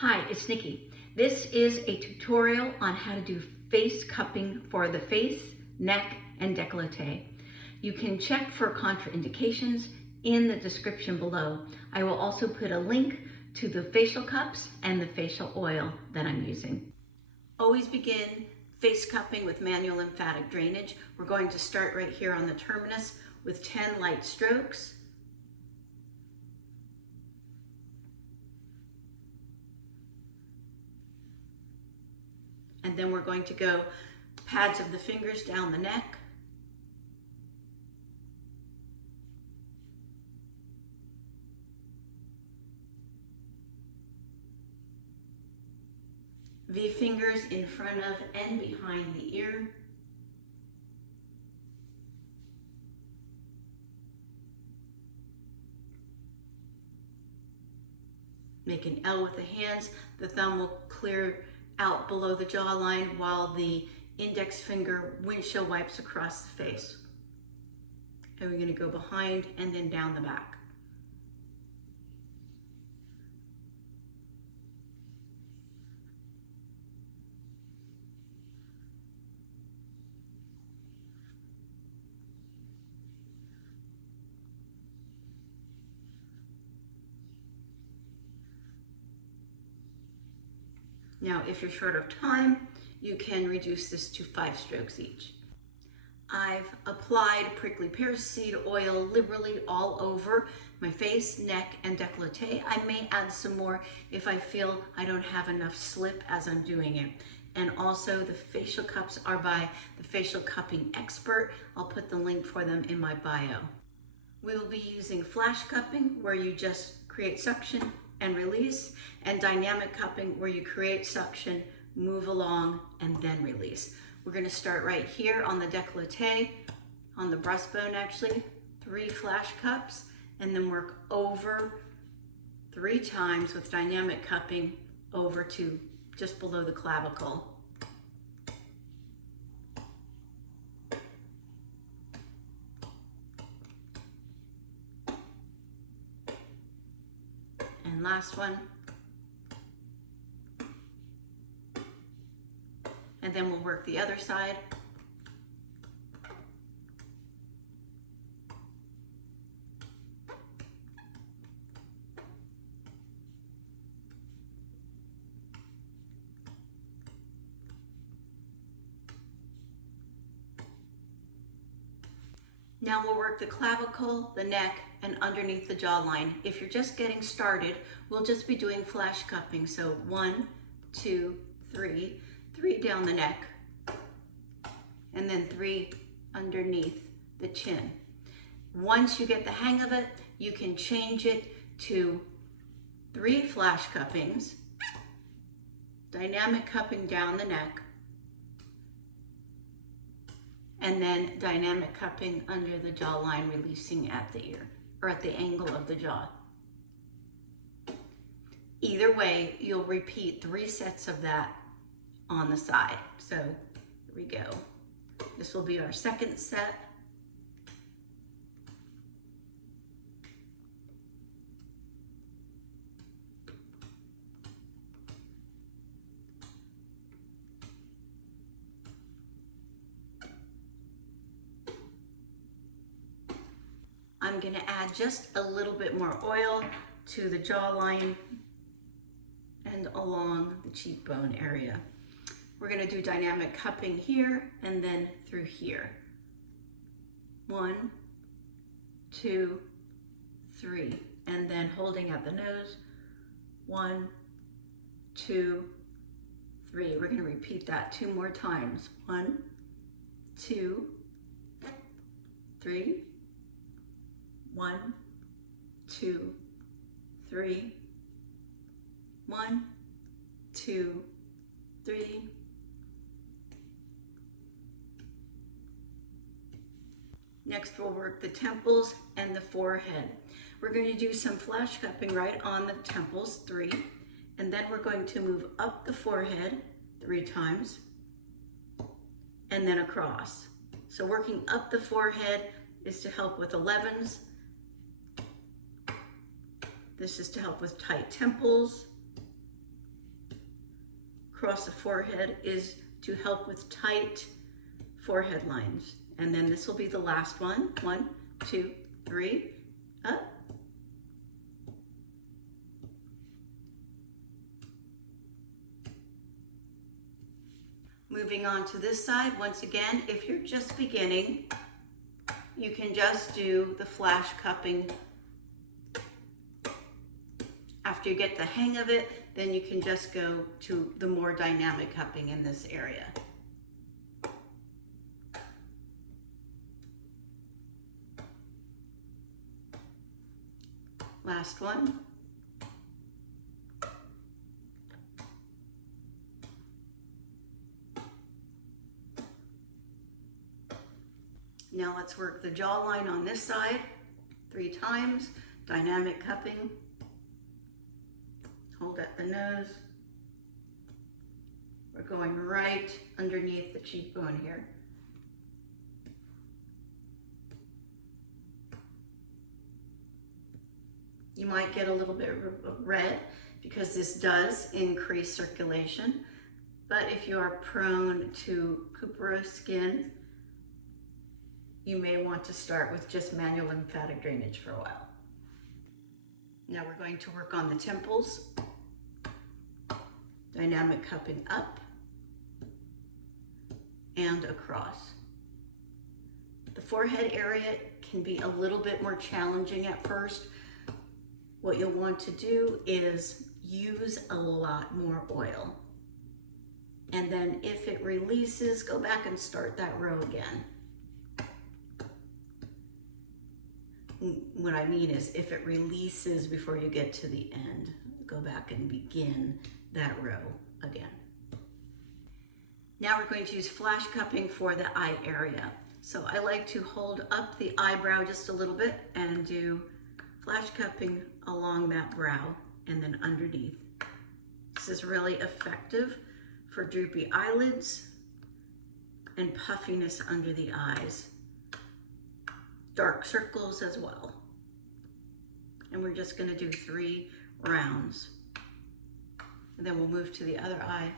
Hi, it's Nikki. This is a tutorial on how to do face cupping for the face, neck, and décolleté. You can check for contraindications in the description below. I will also put a link to the facial cups and the facial oil that I'm using. Always begin face cupping with manual lymphatic drainage. We're going to start right here on the terminus with 10 light strokes. And then we're going to go pads of the fingers down the neck. V fingers in front of and behind the ear. Make an L with the hands. The thumb will clear out below the jawline while the index finger windshield wipes across the face. And we're going to go behind and then down the back. Now, if you're short of time, you can reduce this to 5 strokes each. I've applied prickly pear seed oil liberally all over my face, neck, and décolleté. I may add some more if I feel I don't have enough slip as I'm doing it. And also the facial cups are by the facial cupping expert. I'll put the link for them in my bio. We will be using flash cupping, where you just create suction and release, and dynamic cupping, where you create suction, move along, and then release. We're going to start right here on the décolleté, on the breastbone actually, 3 flash cups, and then work over 3 times with dynamic cupping over to just below the clavicle. And last one. And then we'll work the other side. Now we'll work the clavicle, the neck, and underneath the jawline. If you're just getting started, we'll just be doing flash cupping. So 1, 2, 3, 3 down the neck, and then 3 underneath the chin. Once you get the hang of it, you can change it to 3 flash cuppings, dynamic cupping down the neck, and then dynamic cupping under the jawline, releasing at the ear, or at the angle of the jaw. Either way, you'll repeat 3 sets of that on the side. So here we go. This will be our second set. I'm going to add just a little bit more oil to the jawline and along the cheekbone area. We're going to do dynamic cupping here and then through here. 1, 2, 3, and then holding at the nose. 1, 2, 3. We're going to repeat that 2 more times. 1, 2, 3. 1, 2, 3. 1, 2, 3. Next, we'll work the temples and the forehead. We're going to do some flash cupping right on the temples, 3, and then we're going to move up the forehead 3 times, and then across. So working up the forehead is to help with 11s. This is to help with tight temples. across the forehead is to help with tight forehead lines. And then this will be the last one. 1, 2, 3, up. Moving on to this side, once again, if you're just beginning, you can just do the flash cupping. After you get the hang of it, then you can just go to the more dynamic cupping in this area. Last one. Now let's work the jawline on this side 3 times, dynamic cupping. Hold at the nose. We're going right underneath the cheekbone here. You might get a little bit of red because this does increase circulation, but if you are prone to cuperous skin, you may want to start with just manual lymphatic drainage for a while. Now we're going to work on the temples. Dynamic cupping up and across. The forehead area can be a little bit more challenging at first. What you'll want to do is use a lot more oil. And then if it releases, go back and start that row again. What I mean is if it releases before you get to the end, go back and begin that row again. Now we're going to use flash cupping for the eye area. So I like to hold up the eyebrow just a little bit and do flash cupping along that brow and then underneath. This is really effective for droopy eyelids and puffiness under the eyes. Dark circles as well. And we're just going to do 3 rounds. And then we'll move to the other eye.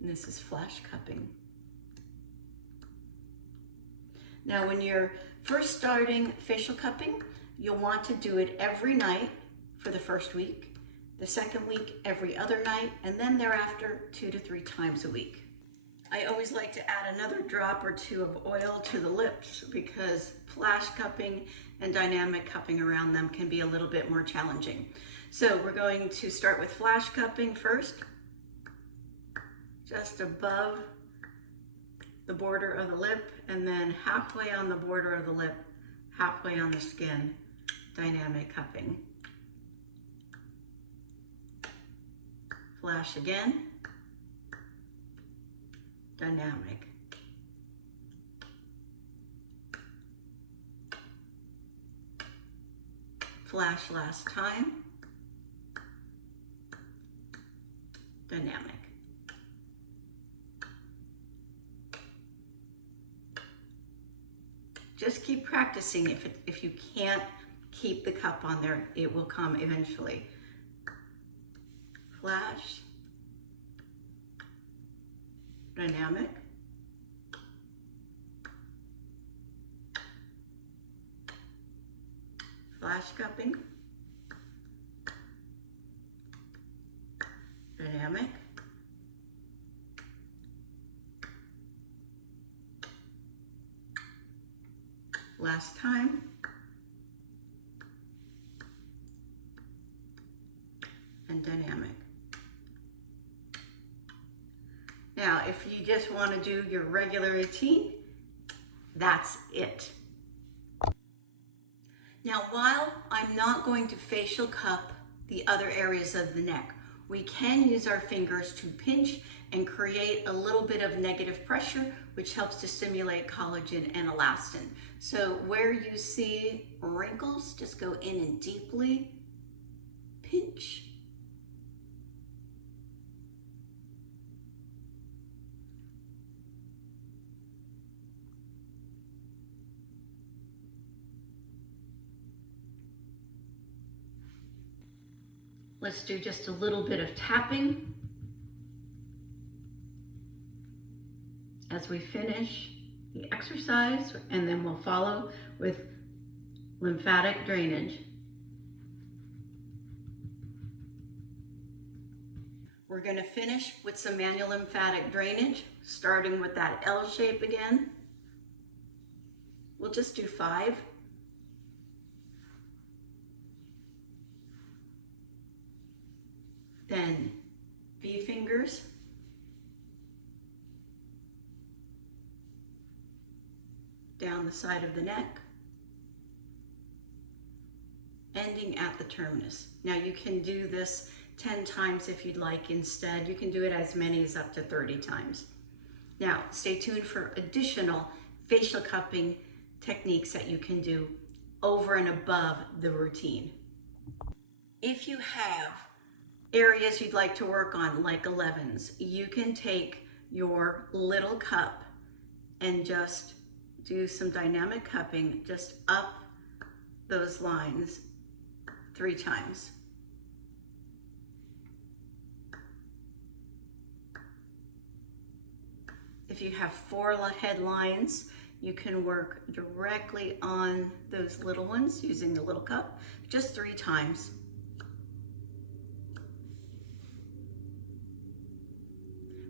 And this is flash cupping. Now when you're first starting facial cupping, you'll want to do it every night for the first week, the second week every other night, and then thereafter 2 to 3 times a week. I always like to add another drop or 2 of oil to the lips because flash cupping and dynamic cupping around them can be a little bit more challenging. So we're going to start with flash cupping first, just above the border of the lip, and then halfway on the border of the lip, halfway on the skin, dynamic cupping. Flash again. Dynamic. Flash last time. Dynamic. Just keep practicing. If you can't keep the cup on there, it will come eventually. Flash. Dynamic. Flash cupping. Dynamic. Last time. And dynamic. Now, if you just want to do your regular routine, that's it. Now, while I'm not going to facial cup the other areas of the neck, we can use our fingers to pinch and create a little bit of negative pressure, which helps to stimulate collagen and elastin. So where you see wrinkles, just go in and deeply pinch. Let's do just a little bit of tapping as we finish the exercise, and then we'll follow with lymphatic drainage. We're going to finish with some manual lymphatic drainage, starting with that L shape again. We'll just do 5. Then V fingers. Down the side of the neck, ending at the terminus. Now you can do this 10 times if you'd like instead. You can do it as many as up to 30 times. Now stay tuned for additional facial cupping techniques that you can do over and above the routine. If you have areas you'd like to work on, like 11s, you can take your little cup and just do some dynamic cupping just up those lines 3 times. If you have 4 head lines, you can work directly on those little ones using the little cup, just 3 times.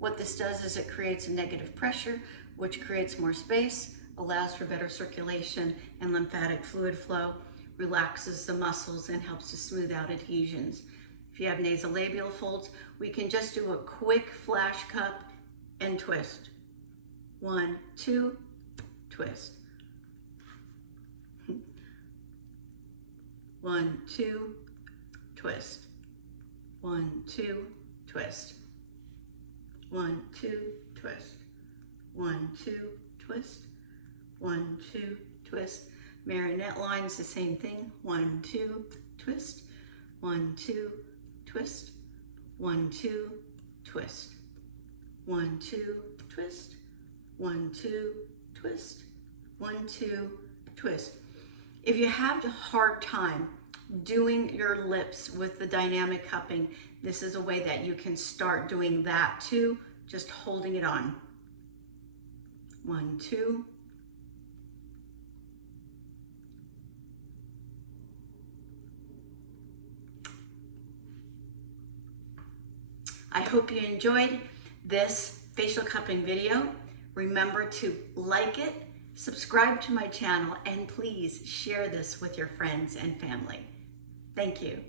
What this does is it creates a negative pressure, which creates more space, allows for better circulation and lymphatic fluid flow, relaxes the muscles, and helps to smooth out adhesions. If you have nasolabial folds, we can just do a quick flash cup and twist. 1, 2, twist. 1, 2, twist. 1, 2, twist. 1, 2, twist. 1, 2, twist. 1, 2, twist. Marionette lines, the same thing. 1, 2, twist. 1, 2, twist. 1, 2, twist. 1, 2, twist. 1, 2, twist. 1, 2, twist. If you have a hard time doing your lips with the dynamic cupping, this is a way that you can start doing that too, just holding it on. 1, 2. I hope you enjoyed this facial cupping video. Remember to like it, subscribe to my channel, and please share this with your friends and family. Thank you.